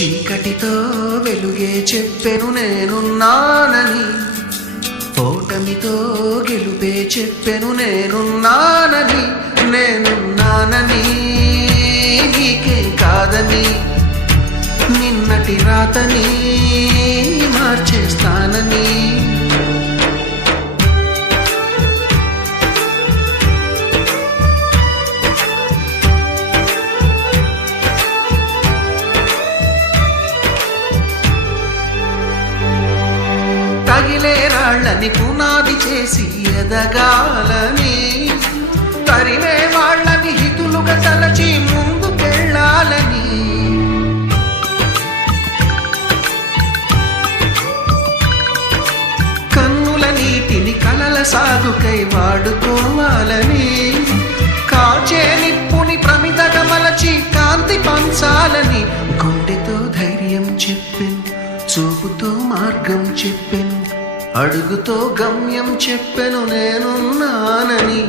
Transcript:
చీకటితో వెలుగే చెప్పెను నేనున్నానని, ఓటమితో గెలుపే చెప్పెను నేనున్నానని. నేనున్నానని నీకేం కాదని, నిన్నటి రాతని మార్చేస్తానని. తగిలే రాళ్ళని పునాది చేసి ఎదగాలని, తరిమే వాళ్ళని హితులుగా తలచి ముందుకెళ్ళాలని. కన్నుల నీటిని కలల సాగుకై వాడుకోవాలని, కాచే నిప్పుని ప్రమిదగా మలచి కాంతి పంచాలని. గుండెతో ధైర్యం చెప్పెను, చూపుతో మార్గం చెప్పెను, అడుగుతో గమ్యం చెప్పెను నేనున్నానని.